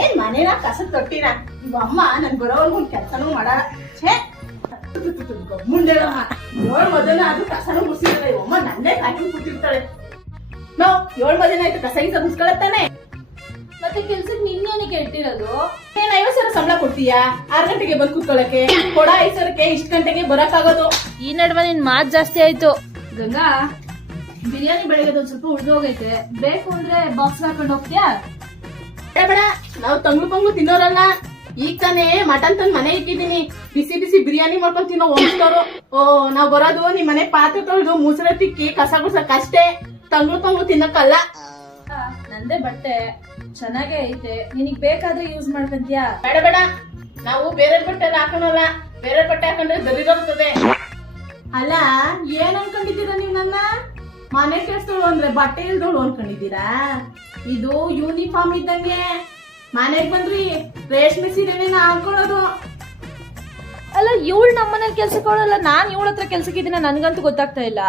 ಏನ್ ಮನೇನ ಕಸ ತೊಟ್ಟಿನ ಅಮ್ಮ ನನ್ ಬರೋವರ್ಗು ಒಂದ್ ಕೆಲ್ಸನೂ ಮಾಡಲ್ಲ. ಛೇ ಮುಂದೆಲ್ಲ ಏಳ್ ಮಧ್ಯಾಹ್ನ ಅದು ಕಸನೂ ಮುಗಿಸಿರಲ್ಲ. ಅಮ್ಮ ನನ್ನೇ ಕಾಕಿ ಕೂತಿರ್ತಾಳೆ. ನಾವ್ 7 ಮಧ್ಯಾಹ್ನ ಆಯ್ತು ಕಸ ಗೀಸ ಮುಗಿಸ್ಕೊಳತ್ತಾನೆ. ಮತ್ತೆ ಕೆಲ್ಸಕ್ಕೆ ನಿನ್ನೇನಕ್ಕೆ ಇಟ್ಟಿರೋದು? ಏನ್ 50 ಸಾವಿರ ಸಂಬಳ ಕೊಡ್ತೀಯಾ? 6 ಗಂಟೆಗೆ ಬಂದ್ ಕೂತ್ಕೊಳ್ಳಕ್ಕೆ ಕೊಡ 5 ಸಾವಿರಕ್ಕೆ ಇಷ್ಟ್ ಗಂಟೆಗೆ ಬರಕ್ಕಾಗೋದು. ಈ ನಡುವೆ ನಿನ್ ಮಾತ್ ಜಾಸ್ತಿ ಆಯ್ತು. ಗಂಗಾ, ಬಿರಿಯಾನಿ ಬೆಳಗ್ಗೆ ಒಂದ್ ಸ್ವಲ್ಪ ಉಳ್ದೋಗೈತೆ, ಬೇಕು ಅಂದ್ರೆ ಬಾಕ್ಸ್ ಹಾಕೊಂಡು ಹೋಗ್ತೀಯಾ? ಬೇಡ, ನಾವು ತಂಗ್ಳು ಪಂಗ್ಳು ತಿನ್ನೋರಲ್ಲ. ಈಗ ತಾನೇ ಮಟನ್ ತಂದ್ ಮನೆ ಇಟ್ಟಿದೀನಿ. ಬಿಸಿ ಬಿಸಿ ಬಿರಿಯಾನಿ ಮಾಡ್ಕೊಂಡ್ ತಿನ್ನೋ ಹೋಗ್ತಾರೋ. ನಾವ್ ಬರೋದು ನಿಮ್ ಮನೆ ಪಾತ್ರೆ ತೊಳ್ದು ಮುಸುರೆ ತಿಕ್ಕಿ ಕಸ ಗುಡ್ಸಕ್ಕಷ್ಟೇ. ತಂಗ್ಳು ಪಂಗ್ಳು ತಿನ್ನಕ್ಕಲ್ಲ. ನಂದೇ ಬಟ್ಟೆ ಚೆನ್ನಾಗೇ ಐತೆ, ನಿನಗ್ ಬೇಕಾದ್ರೆ ಯೂಸ್ ಮಾಡ್ಕೊಂತೀಯಾ? ಬೇಡ ಬೇಡ, ನಾವು ಬೇರೆ ಬಟ್ಟೆ ಎಲ್ಲ ಹಾಕೋಣಲ್ಲ. ಬೇರೆ ಬಟ್ಟೆ ಹಾಕೊಂಡ್ರೆ ದರಿದ್ರೋಗ್ತದೆ. ಅಲ್ಲ, ಏನ್ ಅನ್ಕೊಂಡಿದ್ದೀರಾ ನೀವ್ ನನ್ನ? ಮನೆ ಕೆಲ್ಸದೋಳು ಅಂದ್ರೆ ಬಟ್ಟೆ ಇಲ್ದೋಳು ಅನ್ಕೊಂಡಿದ್ದೀರಾ? ಇದು ಯೂನಿಫಾರ್ಮ್ ಇದ್ದಂಗೆ. ಮನೆಗ್ ಬಂದ್ರಿ ರೇಷ್ಮೆ ಸೀರೆನೇ ಹಾಕೊಳ್ಳೋದು. ಅಲ್ಲ, ಇವಳು ನಮ್ಮನೇಲಿ ಕೆಲ್ಸಕ್ಕೆ ಹೋಗಲ್ಲ, ನಾನ್ ಇವಳ ಹತ್ರ ಕೆಲ್ಸಕ್ಕೆ ಇದೀನ, ನನ್ಗಂತೂ ಗೊತ್ತಾಗ್ತಾ ಇಲ್ಲ.